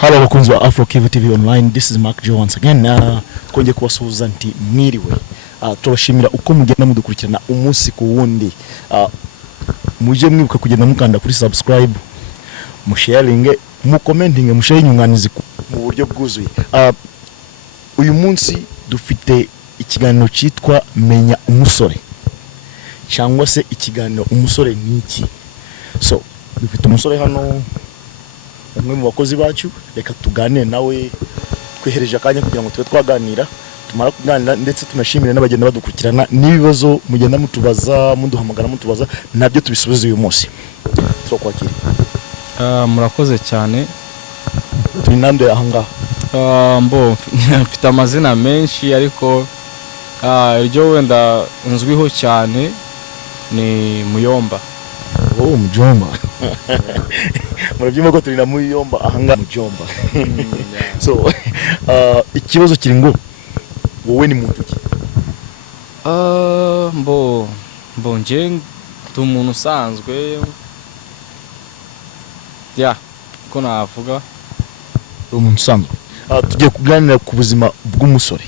Hello bakunzi wa Afro TV online, this is Mack once again. Twongeye kubasuhuza nti mwiriwe. Turashimira uko mugenda mudukurikirana umunsi ku wundi. Muje mwibuka kugenda mukanda kuri subscribe, mu sharing, mu commenting, mu share inyunganizi mu buryo bwuzuye. Uyu munsi dufite ikiganiro cyitwa Menya Umusore, cyangwa se ikiganiro umusore niki. So dufite umusore hano, umwe mu bakozi bacu, reka tuganire nawe, twihereje akanya kugira ngo tube twaganira, tumara kuganira ndetse tunashimire n'abagenda badukurikirana n'ibibazo mugenda mutubaza, muduhamagara mutubaza, nabyo tubisubize uyu munsi. Turakwakira. Murakoze cyane. Turi nande aha ngaha? Mfite amazina menshi ariko iryo wenda nzwiho cyane ni Muyomba. Oh, Mujomba. Murabyumva ko turi na Muyomba aha ngaha Mujomba. So ikibazo kiri ngo wowe ni muntu ki? Nje umuntu usanzwe ko navuga umuntu usanzwe. Tugiye kuganira ku buzima bw'umusore.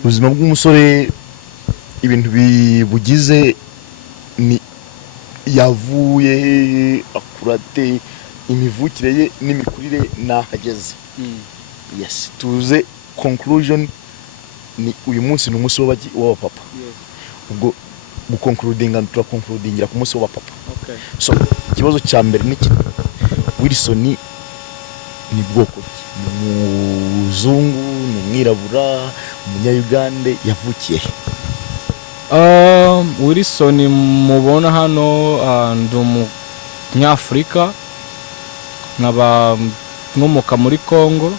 Ubuzima bw'umusore, ibintu bibugize ni yavuye akurate, imivukire ye n'imikurire nahageze. Yes, tuze conclusion ni uyu munsi n'umunsi wa papa. Ubwo guconcludinga turaconcludingira ku munsi wa papa. Okay. So ikibazo cya mbere ni iki? Wilson ni bwoko ki? Muzungu, n'umwirabura, umunyayugande, yavukiye? Wilson mubona hano ndi umunyafurika, nkaba nkomoka muri Congo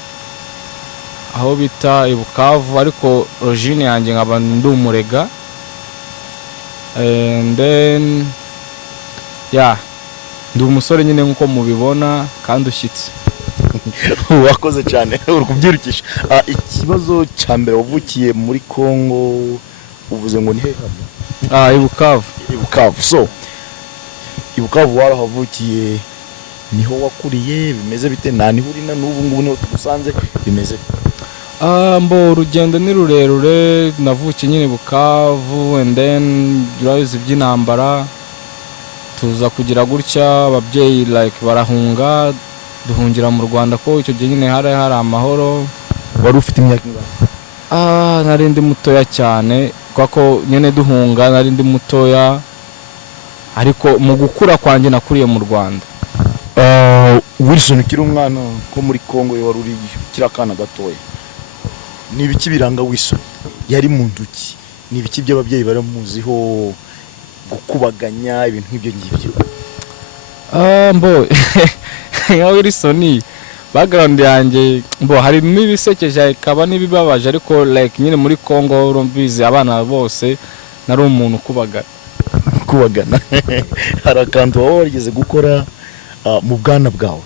aho bita i Bukavu, ariko origine yanjye nkaba ndi umurega. And then ndi umusore nyine nkuko mubibona kandi ushyitse. Wakoze cyane uri kubyirukisha. Ikibazo cya mbere, wavukiye muri Congo, uvuze ngo ni he? I Bukavu. So i Bukavu warahavukiye, niho wakuriye, bimeze bite? Nta niho uri na n'ubu ngubu niho tugusanze, bimeze? Urugendo ni rurerure, navukiye nyine Bukavu, and then urabizi by'intambara, tuza kugira gutya ababyeyi barahunga, duhungira mu Rwanda ko icyo gihe nyine hari amahoro. Wari ufite imyaka ingahe? Nari ndi mutoya cyane, kuko nyine duhunga nari ndi mutoya, ariko mu gukura kwanjye nakuriye mu Rwanda. Wilson ukiri umwana ko muri Congo wari uri kirakana gatoya, ni ibiki biranga Wilson? Yari muntu ki? Ni ibiki by'ababyeyi baramuziho gukubaganya ibintu nk'ibyo ngibyo? Nka Wilson background yanjye hari n'ibisekeje kaba n'ibibabaje, ariko nyine muri Congo urumvize abana bose nari umuntu kubagana. Hari akantu waba warigeze gukora mu bwana bwawe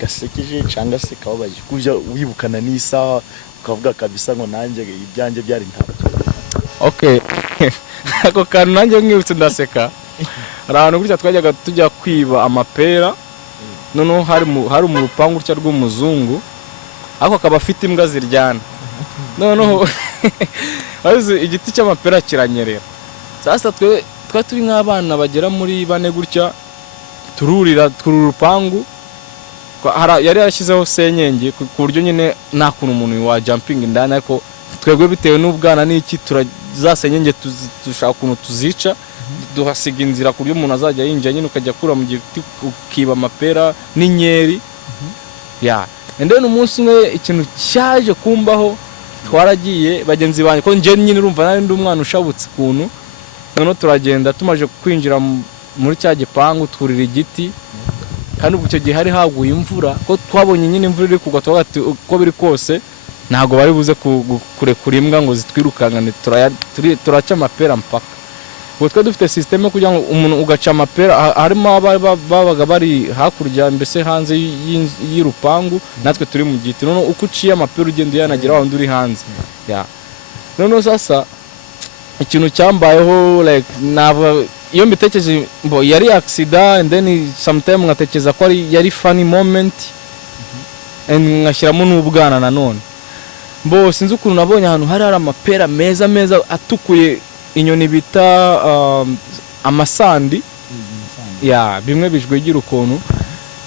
gasekeje cyangwa se kababaje, kujya wibukana n'isaha ukavuga kabisa ngo nanjye ibyanjye byari ntabwo? Okay. Ako kantu nanjye mwibutse ndaseka. Hari ahantu gutya twajyaga tujya kwiba amapera, noneho hari mu rupangu rutya rw'umuzungu, ariko akaba afite imbwa ziryana. Noneho igiti cy'amapera kiranyerera. Sasa twe turi nk'abana bagera muri 4 gutya, tururira urupangu, yari yashyizeho senyenge ku buryo nyine nta kuntu umuntu wa jumping indani, ariko twebwe bitewe n'ubwana n'iki turazasenyenge dushaka ukuntu tuzica, duhasiga inzira ku buryo umuntu azajya yinjira nyine ukajya kura mu giti ukiba amapera n'inyeri. And then umunsi umwe ikintu cyaje kumbaho, twaragiye bagenzi banjye ko nje nyine urumva nari ndi umwana ushabutse ukuntu, noneho turagenda tumaje kwinjira muri cya gipangu twurira igiti, kandi ubwo icyo gihe hari haguye imvura, ko twabonye nyine imvura iri kugwa, twagati uko biri kose ntago bari buze kurekura imbwa ngo zitwirukangane, turaca amapera mpaka. Ubwo twe dufite system kugira ngo umuntu ugaca amapera, harimo babaga bari hakurya mbese hanze y'urupangu, natwe turi mu giti, noneho uko uciye amapera ugenda yanagira aho nduri hanze. Noneho sasa ikintu cyambayeho nava iyo mbitekereje yari accident, and then sometimes ngatekereza ko yari funny moment, ngashyiramo n'ubwana nanone mbo sinzi ukuntu nabonye ahantu hari amapera meza atukuye inyoni bita amasandi ya bimwe bijwegira ukuntu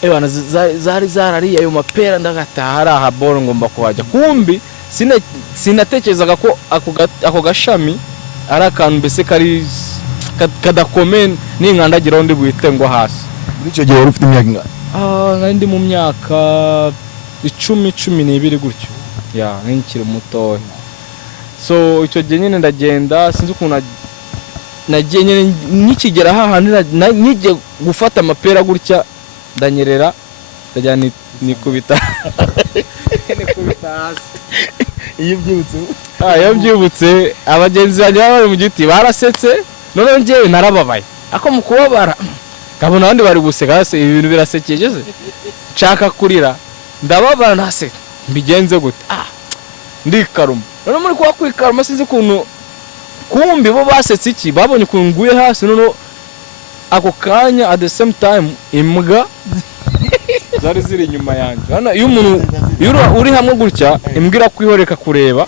ebana zari zarariye ayo mapera ndagataha hari ahaboro ngomba kuhajya kumbi sinatekerezaga ko ako gashami ari akantu mbese kadakomeye n'inkandagiraho ndi buhite ngo hasi. Muri icyo gihe wari ufite imyaka ingana? Nari ndi mu myaka 10-12 gutyo ya nkiri mutoya. So icyo gihe nyine ndagenda sinzi ukuntu nagiye nyine nikigera hahandi nijye gufata amapera gutya ndanyerera ndajya nikubita hasi. Iyo byibutse abagenzi banjye bari mu giti barasetse none njyewe narababaye ako mu kubabara kabona abandi bari guseka hasi ibintu birasekeje se nshaka kurira ndababara nase mbigenze gute ndikaruma none muri kwa kwikaruma sinzi ukuntu kumbi bo basetse iki babonye ukuntu nguye hasi none ako kanya at the same time imbwa zari ziri inyuma yanjye hano iyo umuntu uri hamwe gutya imbwira kwihoreka kureba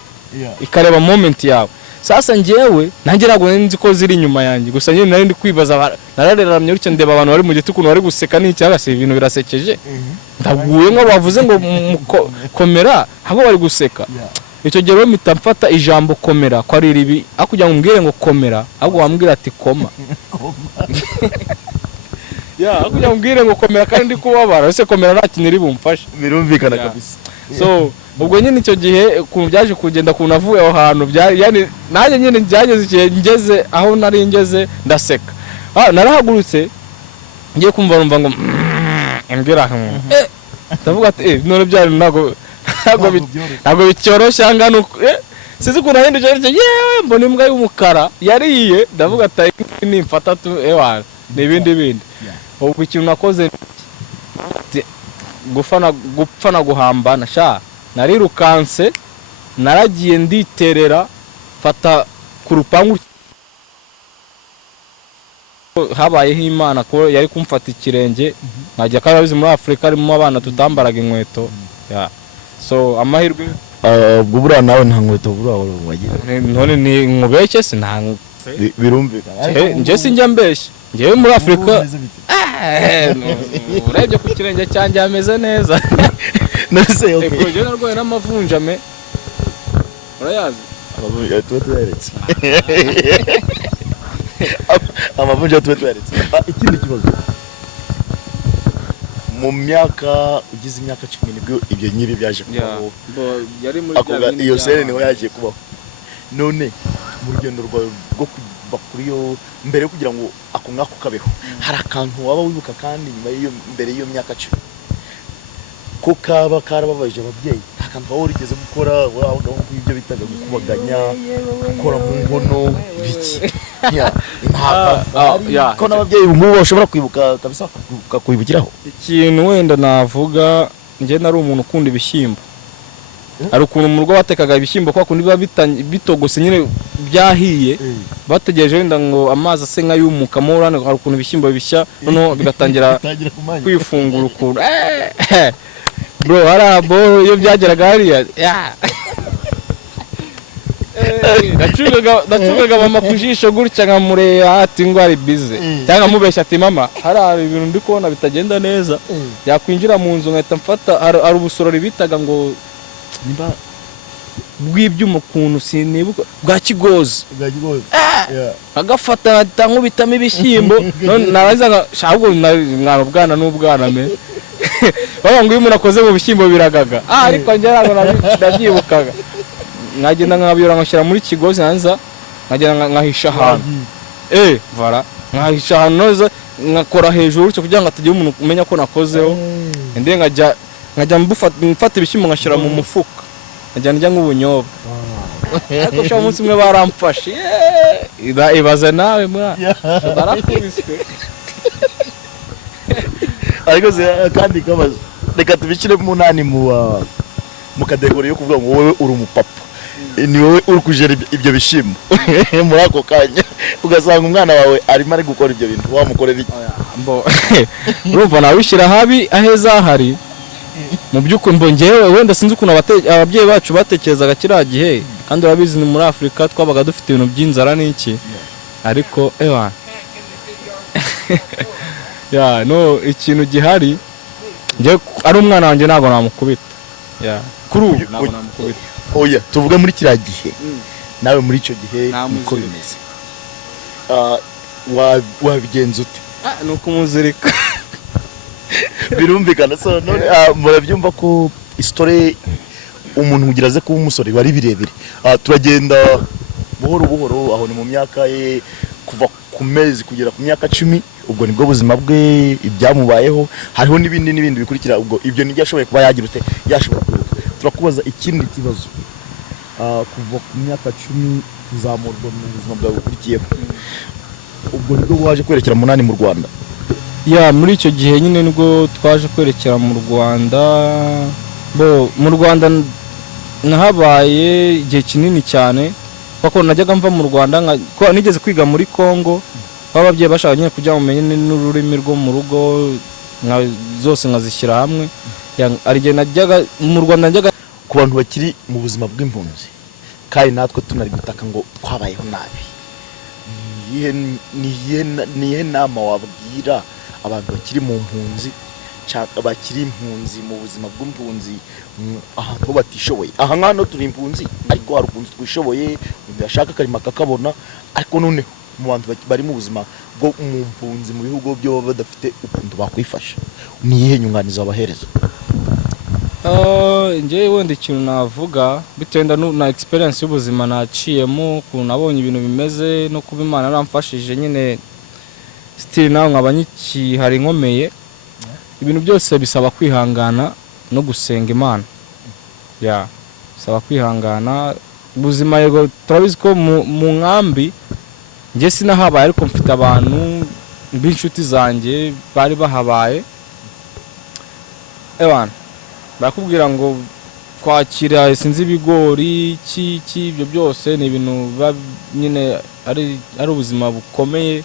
ikareba moment yawe sasa njyewe nanjye ntabwo nzi ko ziri inyuma yanjye gusa nyine nari ndi kwibaza narareramye gutya ndeba abantu bari mu giti ukuntu bari guseka n'icyaga se ibintu birasekeje ndaguye ngo bavuze ngo komera habo bari guseka icyo gihe mpita mfata ijambo komera ko ari ribi akujya ngumbwire ngo komera ahubwo wambwira ati koma akujya ngumbwire ngo komera kandi ndi kubabara ese komera nta kintu iri bumfashe birumvikana kabisa. So ubwo nyine icyo gihe ukuntu byaje kugenda ukuntu avuye aho hantu yani nanjye nyine byageze igihe ngeze aho nari ngeze ndaseka narahagurutse ngiye kumva numva ngo imbwira ndavuga ati none byari ntabwo bicyoroshye angana sinzi ukuntu ahinduje yewe mbona imbwa y'umukara yariye ndavuga ati nimfata ewana n'ibindi bindi ubwo ikintu nakoze gupfa na guhambana sha narirukanse naragiye nditerera fata ku rupangu habayeho Imana ko yari kumfata ikirenge nkajya karabizi muri Afrika harimo abana tutambaraga inkweto so amahirwe ubwo buriya nawe nta nkweto buriya wagira none ni nkubeshye se nta birumvikana njye sinjya mbeshye njyewe muri Afrika urebye ku kirenge cyanjye hameze neza nase njye narwaye n'amavunja me urayazi amavunja tuyaretse amavunja tuyaretse ikindi kibazo mu myaka ugize imyaka 10 nibwo ibyo nyibi byaje kubaho yari muri iyo sere niho yaje kubaho none mu rugendo rwawe rwo kuba kuri yo mbere yo kugira ngo ako ngako kabeho hari akantu waba wibuka kandi nyuma y'iyo mbere y'iyo myaka 10 ko kaba karababaje ababyeyi akantu waba urigeze gukora wabaga nk'ibyo bitaga gukubaganya gukora mu ngono biki ko n'ababyeyi mu bashobora kwibuka kabisa kwibukiraho ikintu wenda navuga njye nari umuntu ukunda ibishyimbo ari ukuntu mu rugo batekaga ibishyimbo kwa kundi biba bitogose nyine byahiye bategereje wenda ngo amazi ase nka yumukamo urane hari ukuntu ibishyimbo bishya noneho bigatangira kwifungura ukuntu bro harabo iyo byageraga hariya nacugaga mama kujisho gutya nkamureba ati ngo ari bize cyangwa mubeshya ati mama hari ibintu ndi kubona bitagenda neza yakwinjira mu nzu nkahita mfata ari ubusorori bitaga ngo nimba bw'ibyuma kuntu sinibuka bwa kigozi agafata nkubitamo ibishyimbo none naraza ahubwo mwana n'ubwana me baba ngo iyo umuntu akoze mu bishyimbo biragaga ariko njye ntabwo ndabyibukaga nkagenda nkabiyora ngashyira muri kigozi nanza nkagenda nkahisha ahantu vara nkahisha ahantu noza nkakora hejuru cyo kugira ngo atagira umuntu umenya ko nakozeho ende nkajya mfata ibishyimbo ngashyira mu mufuka nkajya ndya nk'ubunyobwa ariko sha umunsi umwe baramfashe ibaze nawe barakubiswe ariko kandi kabazo reka tubikire mu nani mu kategori yo kuvuga ngo wowe uri umupapa ni wowe uri kujera ibyo bishimbo muri ako kanya ugasanga umwana wawe arimo ari gukora ibyo bintu wamukorera iki urumva nawe ushyira habi aheza hari mu by'ukuri mbongewe wenda sinzi ukuntu ababyeyi bacu batekerezaga kiriya gihe kandi urabizi ni muri Afurika twabaga dufite ibintu by'inzara n'iki ariko ewa ya no ikintu gihari nje ari umwana wanjye ntago namukubita ya kuri ubu ntago namukubita oya tuvuga muri kiriya gihe nawe muri icyo gihe niko bimeze wabigenza ute ni ukumuzirika birumvikana so none murabyumva ko istore umuntu kugira aze kuba umusore bari birebire turagenda buhoro buhoro aho ni mu myaka ye kuva ku mezi kugera ku myaka 10 ubwo nibwo buzima bwe ibyamubayeho hariho n'ibindi bikurikira ubwo ibyo nijya ashoboye kuba yagira ute yashobora kwibuka turakubaza ikindi kibazo kuva ku myaka 10 kuzamurwa mu buzima bwawe bukurikiyeho ubwo nibwo waje kwerekera munani mu Rwanda ya muri icyo gihe nyine nibwo twaje kwerekera mu Rwanda mu Rwanda nahabaye igihe kinini cyane kuko najyaga mva mu Rwanda ko nigeze kwiga muri Congo ababyeyi bashaka nyine kujya mumenye n'ururimi rwo mu rugo zose nkazishyira hamwe ari gihe najyaga mu Rwanda najyaga ku bantu bakiri mu buzima bw'impunzi kandi natwe tunari gutaka ngo twabayeho nabi niye nama wabwira abantu bakiri mu mpunzi bakiri impunzi mu buzima bw'impunzi ahantu batishoboye aha nkano turi impunzi ariko hari ukuntu twishoboye umuntu yashaka karima kakabona ariko none mu bantu bari mu buzima bwo mu mpunzi mu bihugu byo badafite ukuntu bakwifasha niyihe nyunganizo abahereza njye wenda ikintu navuga bitenda na experience y'ubuzima naciyemo ukuntu nabonye ibintu bimeze no kuba Imana yaramfashije nyine still nawe nkabanyiki hari nkomeye ibintu byose bisaba kwihangana no gusenga Imana ya bisaba kwihangana ubuzima yego turabizi ko mu nkambi nje sinahabaye ariko mfite abantu b'inshuti zanjye bari bahabaye ewana bakubwira ngo kwakira sinzi ibigori ibyo byose ni ibintu nyine ari ubuzima bukomeye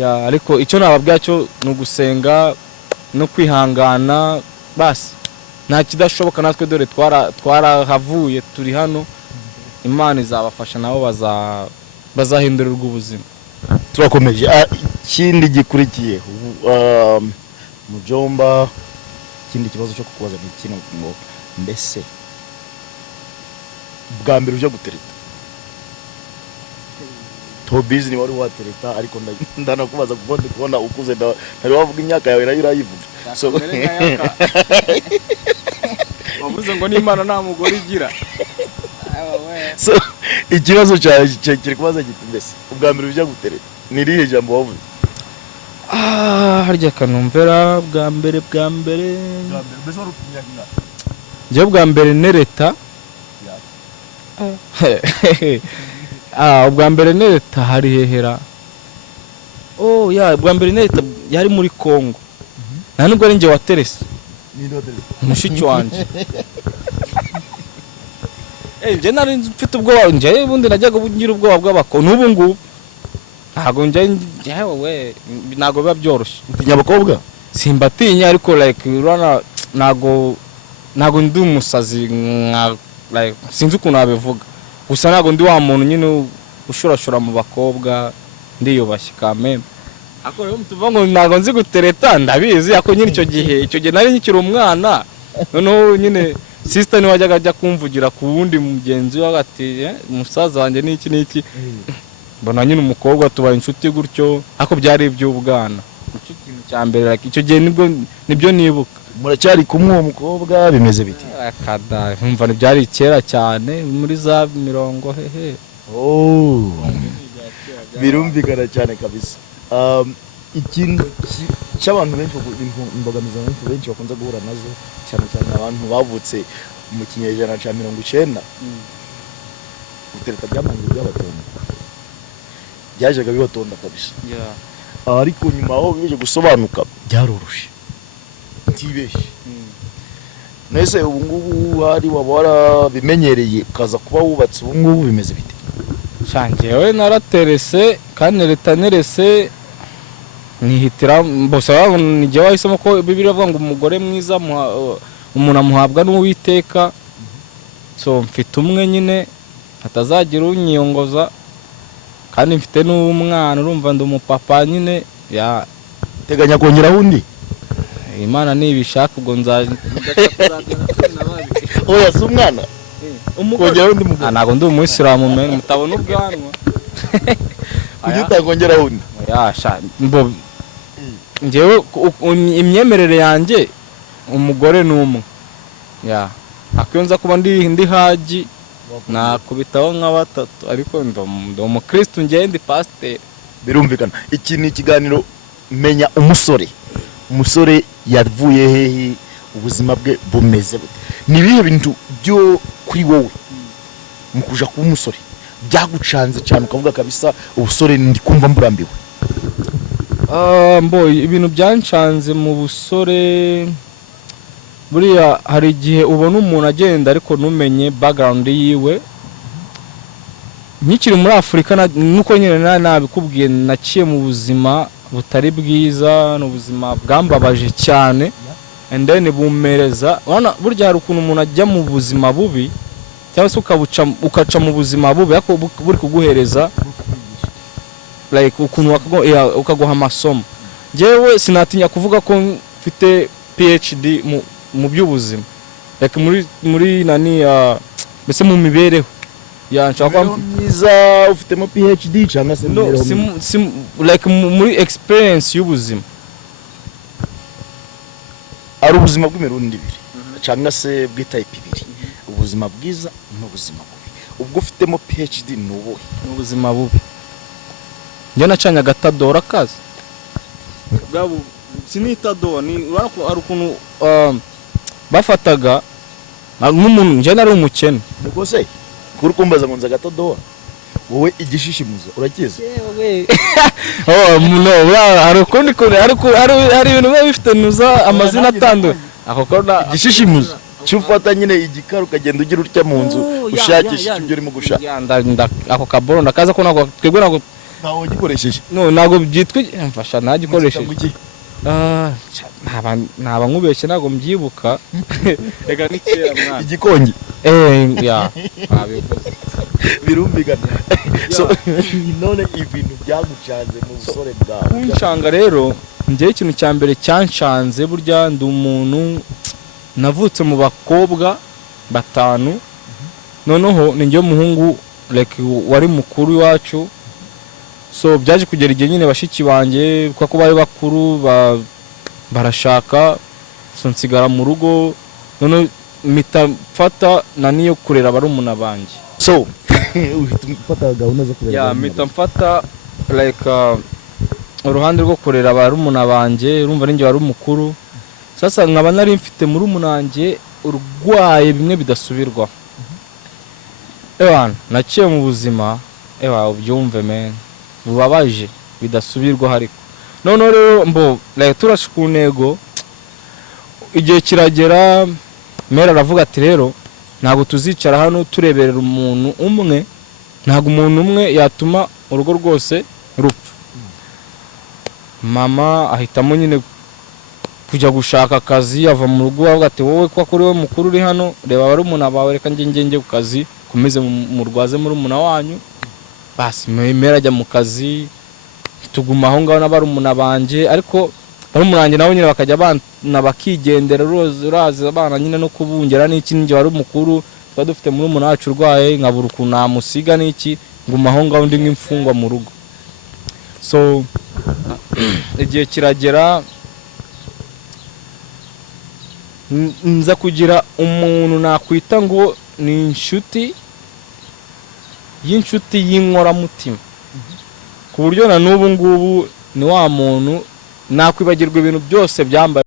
ya ariko icyo nababwira cyo ni ugusenga no kwihangana basi nta kidashoboka natwe dore twarahavuye turi hano Imana izabafasha nabo bazahindurirwa ubuzima turakomeje ikindi gikurikiye mujomba ikindi kibazo cyo kukubaza ni ikintu ngo mbese bwa mbere uje gutereta tobizi ni wari watereta ariko ndanakubaza kuko ndi kubona ukuze ntari wavuga imyaka yawe nayo irayivuga so wavuze ngo n'Imana nta mugore igira so ikibazo kiri kubaza giti mbese ubwa mbere uje gutereta ni rihe jambo wavuze harya kanumvera bwa mbere njye bwa mbere nereta ubwa mbere nereta hari hehera bwa mbere nereta yari muri Congo nta nubwo ari njye waterese mushiki wanjye njye nari mfite ubwoba njye ubundi najyaga ngira ubwoba bw'abakobwa n'ubu ngubu ntago njyewe ntago biba byoroshye utinya abakobwa simbatinya ariko like urana ntago ndi umusazi like sinzi ukuntu nabivuga gusa ntago ndi wa muntu nyine ushorashora mu bakobwa ndiyubashye kameme ako rero mutuvuga ngo ntago nzi gutereta ndabizi ako nyine icyo gihe nari nkiri umwana noneho nyine sister ni wajyaga ajya kumvugira ku wundi mugenzi we agati umusaza wanjye n'iki mbona nyine umukobwa tubaye inshuti gutyo ako byari iby'ubwana icyo kintu cya mbere icyo gihe nibyo nibuka muracyari kumwe uwo mukobwa bimeze biti akada nkumva ntibyari kera cyane muri za 70 hehe birumvikana cyane kabisa ikindi cy'abantu benshi imbogamizi benshi bakunze guhura nazo cyane abantu bavutse mu kinyejana cya 90 gutereta byamangiye by'abatonda byajaga bibatonda kabisa ariko nyuma aho bije gusobanuka byaroroshe ntibeshye nese ubu ngubu hari wabara bimenyereye ukaza kuba wubatse ubu ngubu bimeze bite shangewe naraterese kandi leta nerese nihitira bose nijye wahisemo ko Bibiliya avuga ngo umugore mwiza umuntu amuhabwa n'Uwiteka. So mfite umwe nyine atazagira unyiyongoza kandi mfite n'umwana urumva ndi umupapa nyine ya teganya kongeraho undi Imana nibishaka ubwo oya si umwana kongeraho undi mugore ntabwo ndi umuyisilamu mutabona ubwanwa kugira utakongeraho undi mbo njyewe imyemerere yanjye umugore ni umwe akwiyonza kuba ndi haji nakubitaho nka batatu ariko ndi umukristo njyewe ndi pasiteri. Birumvikana iki ni ikiganiro menya umusore yavuye hehe ubuzima bwe bumeze bute ni ibihe bintu byo kuri wowe mu kuja kuba umusore byagucanze cyane ukavuga kabisa ubusore ndi kumva mburambiwe? Ibintu byancanze mu busore buriya hari igihe ubona umuntu agenda ariko numenye background yiwe. Nkikiri muri Afurika nuko nyine nabikubwiye naciye mu buzima butari bwiza n'ubuzima bwambabaje cyane and then bumereza burya hari ukuntu umuntu ajya mu buzima bubi cyangwa se ukaca mu buzima bubi ariko buri kuguhereza like ukuntu ukaguha amasomo. Njyewe sinatinya kuvuga ko mfite PhD mu by'ubuzima like muri nani mbese mu mibereho nshaka mwiza ufitemo PhD cyangwa se like muri experience y'ubuzima ari ubuzima bw'imirundi ibiri cyangwa se bw'type ibiri ubuzima bwiza n'ubuzima bubi. Ubwo ufitemo PhD n'ubuhe? Ubuzima bubi njye nacanye agatadora kazi bwabo sinitadora ni ari ukuntu bafataga nk'umuntu njye nari umukene ubwo se kuri kumbaza ngo nza agatadora wowe igishishimuzo urakize? hari ukundi hari ibintu biba bifite nuza amazina atandukanye ako kora igishishimuzo cyufata nyine igikaru kagenda ugira utya mu nzu ushakisha ibyo urimo gushaka ako kaboro ndakaza ko ntabwo twebwe ntawo gikoresheje ntabwo byitwa mfasha ntagikoresheje ntaba nkubeshye ntabwo mbyibuka reka ni kera mwana igikongi babivuze birumvikana. So none ibintu byagucanze mu busore bwawe kunshanga rero njyewe ikintu cya mbere cyanshanze burya ndi umuntu navutse mu bakobwa 5 noneho ni njye muhungu like wari mukuru iwacu. So byaje kugera igihe nyine bashiki banjye kuko bari bakuru barashaka so nsigara mu rugo none mitafata naniyo kurera barumuna banjye. So uhita gahunda zo kurera mitafata like uruhande rwo kurera barumuna banjye urumva ninjye wari umukuru. Sasa nkaba nari mfite muri umunanjye urwaye bimwe bidasubirwa. Naciye mu buzima ubyumve men bubabaje bidasubirwa ariko none rero like turashe ku ntego igihe kiragera mera aravuga ati rero ntabwo tuzicara hano tureberera umuntu umwe ntabwo umuntu umwe yatuma urugo rwose rupfa. Mama ahitamo nyine kujya gushaka akazi ava mu rugo avuga ati wowe kwa kuri we mukuru uri hano reba barumuna bawe reka njye ku kazi komeze murwaze muri umuna wanyu basi mera ajya mu kazi tuguma aho ngaho n'abarumuna banje ariko barumuna banjye nabo nyine bakajya bakigendera urazi abana nyine no kubungera n'iki njye wari umukuru twa dufite muri umuna wacu urwaye nkabura ukuntu namusiga n'iki nguma aho ngaho ndi nk'imfungwa mu rugo. So igihe kiragera nza kugira umuntu nakwita ngo ni inshuti y'inkoramutima ku buryo na n'ubu ngubu ni wa muntu nakwibagirwa ibintu byose byambaye